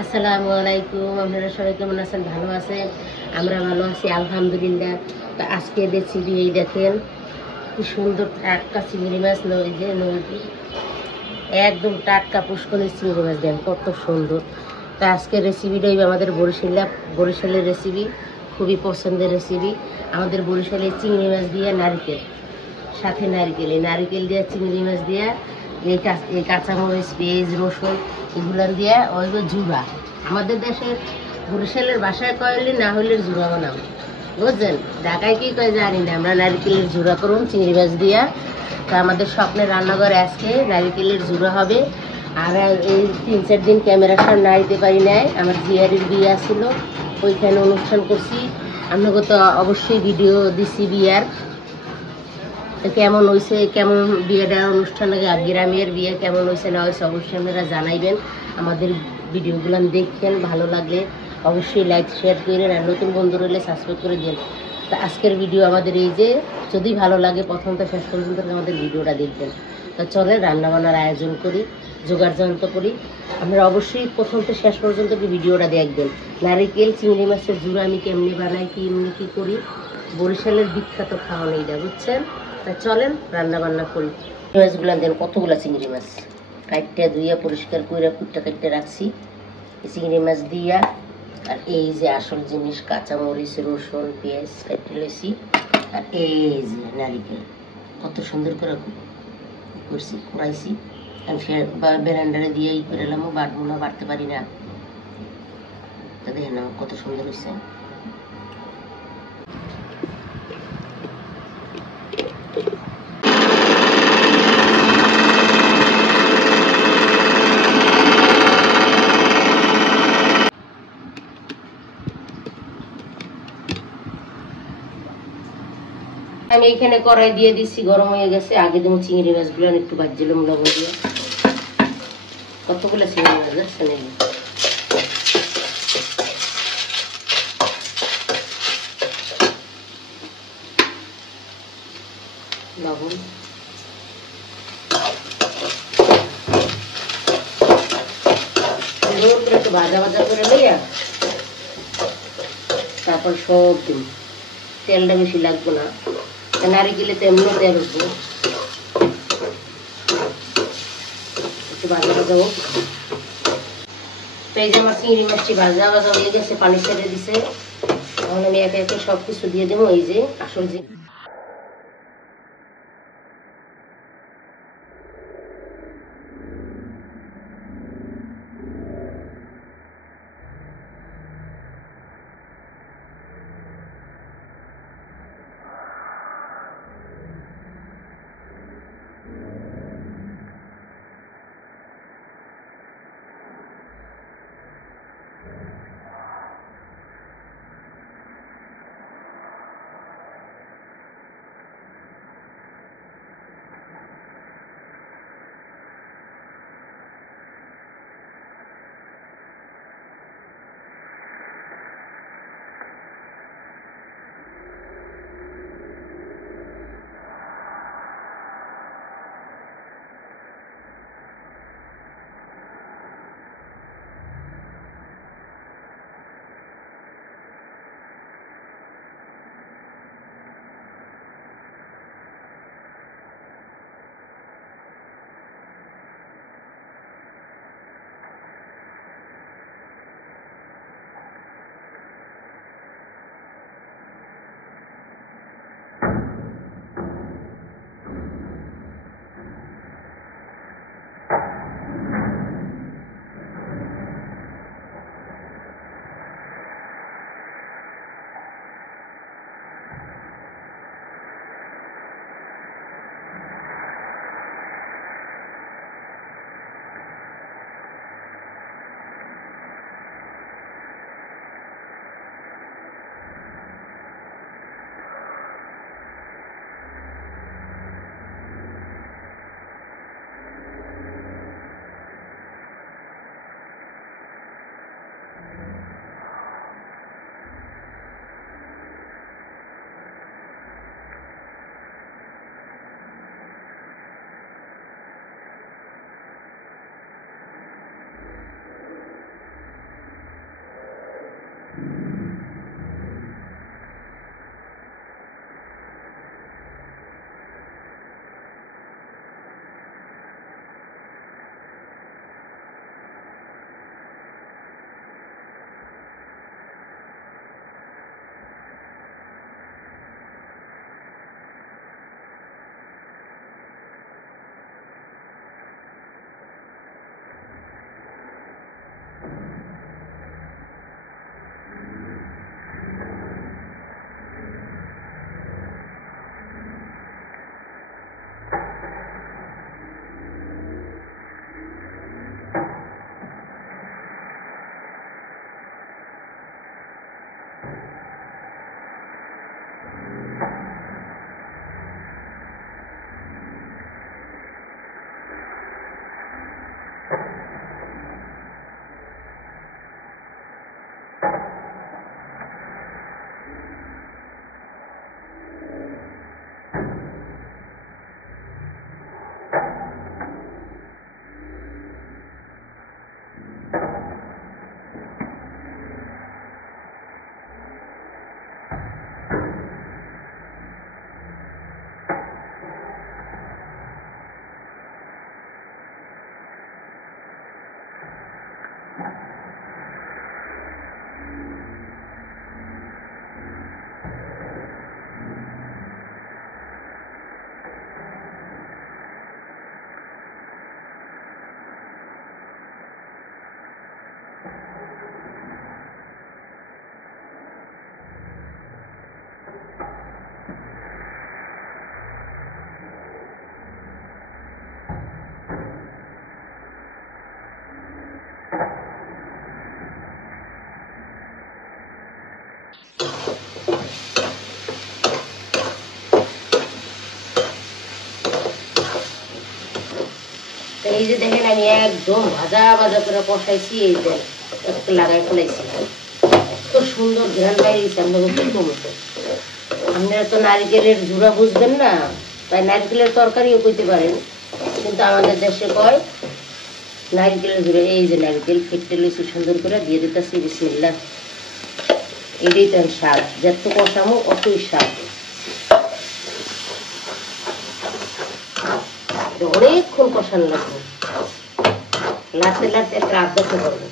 আসসালামু আলাইকুম। আপনারা সবাই কেমন আছেন? ভালো আছেন? আমরা ভালো আছি আলহামদুলিল্লাহ। তো আজকে রেসিপি এই দেখেন, কি সুন্দর টাটকা চিংড়ি মাছ, নদী একদম টাটকা পুষ্করের চিংড়ি মাছ, দেন কত সুন্দর। তো আজকের রেসিপিটাই আমাদের বরিশালের রেসিপি, খুবই পছন্দের রেসিপি। আমাদের বরিশালের চিংড়ি মাছ দিয়ে নারকেল, সাথে নারকেল দিয়ে চিংড়ি মাছ দিয়ে এই কাঁচামরিচ, পেঁয়াজ, রসুন এগুলো দিয়ে ওই জুড়া। আমাদের দেশের বরিশালের বাসায় কয়লি না হইলে জুড়া বানাবো, বুঝছেন? ঢাকায় কি কয় জানি না। আমরা নারকেলের জুড়া করুন চিংড়ি মাছ দিয়া। তো আমাদের স্বপ্নের রান্নাঘরে আজকে নারকেলের জুড়া হবে। আর এই 3-4 দিন ক্যামেরার সামনে আইতে পারি নাই, আমার জিয়ারির বিয়ে ছিল, ওইখানে অনুষ্ঠান করছি। আপনাকে তো অবশ্যই ভিডিও দিছি বিয়ার। কেমন হয়েছে, কেমন বিয়েটা অনুষ্ঠান, গ্রামের বিয়ে কেমন হয়েছে না হয়েছে অবশ্যই আপনারা জানাইবেন। আমাদের ভিডিওগুলো দেখেন, ভালো লাগলে অবশ্যই লাইক শেয়ার করেন, আর নতুন বন্ধু রইলে সাবস্ক্রাইব করে দেন। তো আজকের ভিডিও আমাদের এই যে, যদি ভালো লাগে প্রথম তো শেষ পর্যন্ত আমাদের ভিডিওটা দেখবেন। তো চলে রান্নাবান্নার আয়োজন করি, জোগাড় যন্ত্র করি। আপনারা অবশ্যই প্রথম তো শেষ পর্যন্ত ভিডিওটা দেখবেন। নারিকেল চিংড়ি মাছের জুড়া আমি কেমনি বানাই, কি করি, বরিশালের বিখ্যাত খাওয়া এইটা, বুঝছেন? তা চলেন রান্না বান্না করি। মাছগুলো দেন, কতগুলো চিংড়ি মাছ কাটতে ধুইয়া পরিষ্কার করে কুটটা কাটতে রাখছি। এই চিংড়ি মাছ দিয়া, আর এই যে আসল জিনিস কাঁচামরিচ, রসুন, পেঁয়াজ কাটতে লইছি। আর এই যে নারিকেল কত সুন্দর করে করছি, কুড়াইছি। আমি বেরান্ডারে দিয়ে করে এলাম, বাটবো না, বাড়তে পারি না। তা দেখে নাও কত সুন্দর হয়েছে। আমি এখানে কড়াই দিয়ে দিচ্ছি, গরম হয়ে গেছে। আগে যেমন চিংড়ি মাছগুলো একটু ভাজছিলাম লবণ দিয়ে। কতগুলো চিংড়ি মাছ যাচ্ছে লবণ, একটু ভাজা ভাজা করে লইয়া তারপর সব দিন। তেলটা বেশি লাগবে না, নারিকেলে তো এমনি তেল উঠবো। একটু ভাজা ভাজা হোক। তো এই যে আমার চিংড়ি মাছটি ভাজা ভাজা হয়ে গেছে, পানি ছেড়ে দিছে। এখন আমি একে একে সব কিছু দিয়ে দেবো। এই যে আসল যে এই যে দেখেন আমি একদম ভাজা ভাজা করে কষাইছি, এই যে একটু লাগাই ফেলাইছি, তো সুন্দর ঘ্রাণ বাইরেছে। আপনাদের কিন্তু মতো আপনারা তো নারকেলের ঝুড়া বুঝবেন না, তাই নারকেলের তরকারিও কইতে পারেন, কিন্তু আমাদের দেশে কয় নারকেলের ঝুড়া। এই যে নারকেল ফেটে লইছি সুন্দর করে দিয়ে দিতেছি, বিসমিল্লাহ। এটাই তো স্বাদ, যত কষামো অতই স্বাদ। অনেকক্ষণ কষানো লাগবে, লাড়তে লাড়তে একটা আধা করবো।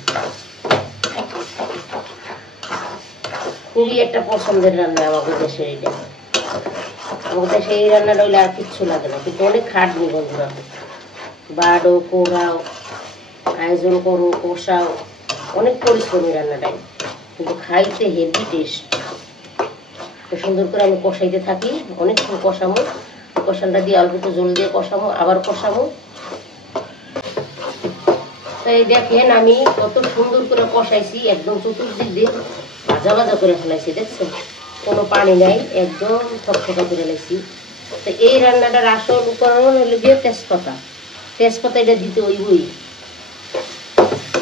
খুবই একটা পছন্দের রান্না আমাদের দেশে এইটা। আমাদের দেশে এই রান্নাটা হইলে আর কিচ্ছু লাগে না, কিন্তু অনেক খাটনি বন্ধুরা। বাড়ো, কোড়াও, আয়োজন করো, কষাও, অনেক পরিশ্রমী রান্নাটাই, কিন্তু খাইতে হেভি টেস্ট। তো সুন্দর করে আমি কষাইতে থাকি, অনেকক্ষণ কষামো। কষানটা দিয়ে অল্প একটু জল দিয়ে কষামো, আবার কষামো। তো এই দেখেন আমি কত সুন্দর করে কষাইছি, একদম চতুর্দিক দিয়ে ভাজা ভাজা করে ফেলাইছি, দেখছেন? কোনো পানি নাই, একদম থকথকা করে ফেলাইছি। তো এই রান্নাটার আসল উপকরণ হলো গিয়ে তেজপাতা। তেজপাতা এটা দিতে হইবই,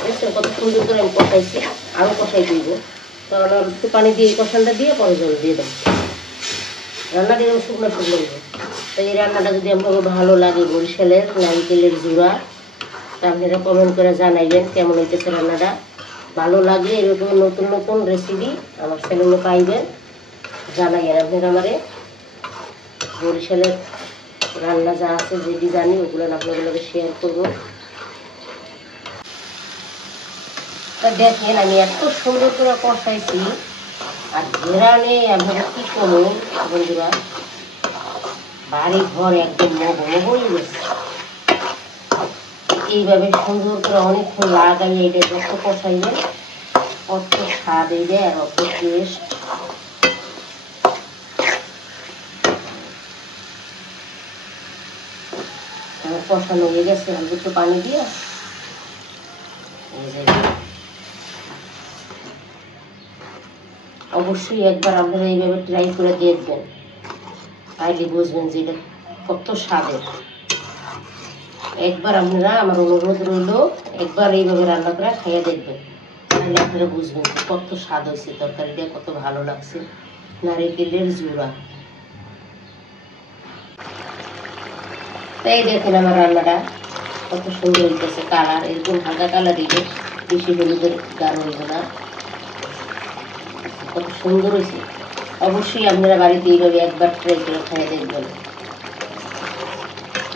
দেখছেন? কত সুন্দর করে আমি কষাইছি, আরও কষাই দিব। কারণ একটু পানি দিয়ে এই কষানটা দিয়ে পরে জল দিয়ে দেবো। রান্নাটা এরকম শুকনো শুকনো দিব। তো এই রান্নাটা যদি আপনাকে ভালো লাগে, বরিশালের নারিকেলের জুড়া, তা আপনারা কমেন্ট করে জানাইবেন কেমন হইতেছে রান্নাটা। ভালো লাগলে এরকম নতুন নতুন রেসিপি আমার চ্যানেলে পাইবেন, জানাইয়েন আপনারা আমারে। বরিশালের রান্না যা আছে, যেটি জানি ওগুলো আপনাগুলোকে শেয়ার করবো। তা দেখেন আমি এত সুন্দর করে কষাইছি, আর ঘেরানে আপনারা কি করুন বন্ধুরা, বাড়ি ঘর একদম মহই গেছে। এইভাবে সুন্দর করে অনেকক্ষণ লাগাইয়ে এটা যত কষাইবেন অত স্বাদ হইবে আর অত টেস্ট। কষানো হয়ে গেছে, আমি একটু পানি দিয়ে অবশ্যই একবার আপনারা এইভাবে ট্রাই করে দেখবেন, তাইলে বুঝবেন যে এটা কত স্বাদের। একবার আপনারা, আমার অনুরোধ রইল, একবার এইভাবে রান্না করে খাইয়ে দেখবেন, তাহলে আপনারা বুঝবেন যে কত স্বাদ হয়েছে, তরকারিটা কত ভালো লাগছে। নারিকেলের জুড়া। তাই দেখেন আমার রান্নাটা কত সুন্দর হইতেছে, কালার এরকম হালকা কালার দিলে, বেশি হলুদের গাঢ় হইব না। কত সুন্দর হয়েছে। অবশ্যই আপনারা বাড়িতে এইভাবে একবার ট্রাই করে খাইয়ে দেখবেন।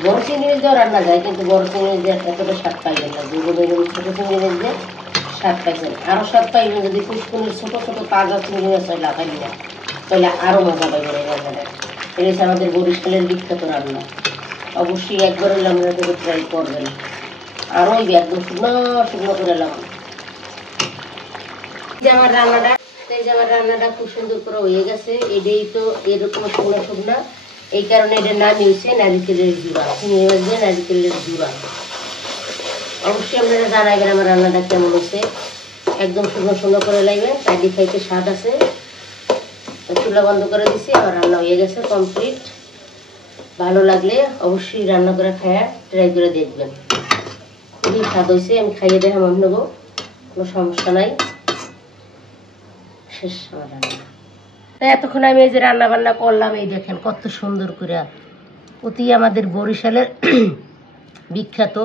বড় চিংড়ি মাছ দিয়েও রান্না যায়, কিন্তু বড় চিংড়ি মাছ দিয়ে এতটা স্বাদ পাইবেন না। যেগুলো ছোটো চিংড়ি মাছ দিয়ে স্বাদ পাইছেন, আরও স্বাদ পাইবেন যদি পুষ্কুনির ছোটো ছোটো তাজা চিংড়ি মাছ হয় লাগাই না, তাহলে আরও মজা পাইবেন এই রান্নাটা। এটা হচ্ছে আমাদের বরিশালের বিখ্যাত রান্না। অবশ্যই একবার হলে আপনারা কিন্তু ট্রাই করবেন। আরও একদম শুকনো শুকনো করে এলাম। আমার রান্নাটা, এই যে আমার রান্নাটা খুব সুন্দর করে হয়ে গেছে। এটাই তো এরকম শুকনো শুকনো, এই কারণে এটার নাম হচ্ছে নারিকেলের জুড়া, চিংড়ি মাছ দিয়ে নারিকেলের জুড়া। অবশ্যই আপনারা জানাইবেন আমার রান্নাটা কেমন হচ্ছে। একদম শুকনো শুকনো করে লাগবেন, তাই খাইতে স্বাদ আছে। চুলা বন্ধ করে দিছি, আমার রান্না হয়ে গেছে কমপ্লিট। ভালো লাগলে অবশ্যই রান্না করে খায়া ট্রাই করে দেখবেন, খুবই স্বাদ হয়েছে। আমি খাইয়ে দেখাম আপনাকে, কোনো সমস্যা নাই। শেষ আমার রান্না। তাই এতক্ষণ আমি এই যে রান্না বান্না করলাম, এই দেখেন কত সুন্দর করে অতি আমাদের বরিশালের বিখ্যাত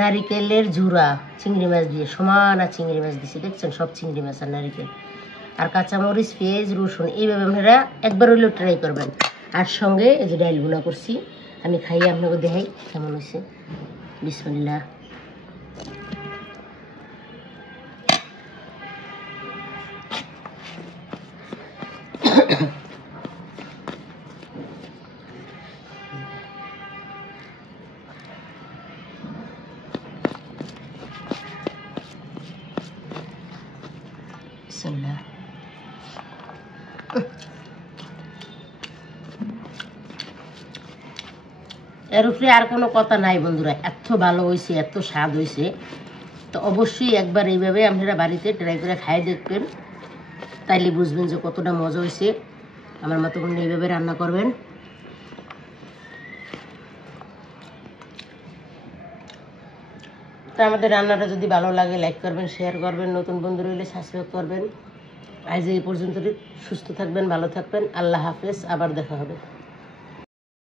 নারিকেলের জুড়া চিংড়ি মাছ দিয়ে, সমান আর চিংড়ি মাছ দিয়েছি, দেখছেন? সব চিংড়ি মাছ আর নারিকেল আর কাঁচামরিচ, পেঁয়াজ, রসুন। এইভাবে আপনারা একবার হলেও ট্রাই করবেন। আর সঙ্গে এই যে ডাইল ভুনা করছি, আমি খাইয়ে আপনাকে দেখাই কেমন হয়েছে। বিসমিল্লাহ। বিসমিল্লাহ। এর উপরে আর কোনো কথা নাই বন্ধুরা, এত ভালো হয়েছে, এত স্বাদ হয়েছে। তো অবশ্যই একবার এইভাবে আপনারা বাড়িতে ট্রাই করে খাই দেখবেন, তাইলে বুঝবেন যে কতটা মজা হয়েছে। আমার মতো করে এইভাবে রান্না করবেন। তো আমাদের রান্নাটা যদি ভালো লাগে লাইক করবেন, শেয়ার করবেন, নতুন বন্ধু রইলে সাবস্ক্রাইব করবেন। আজ এই পর্যন্ত। সুস্থ থাকবেন, ভালো থাকবেন। আল্লাহ হাফেজ, আবার দেখা হবে।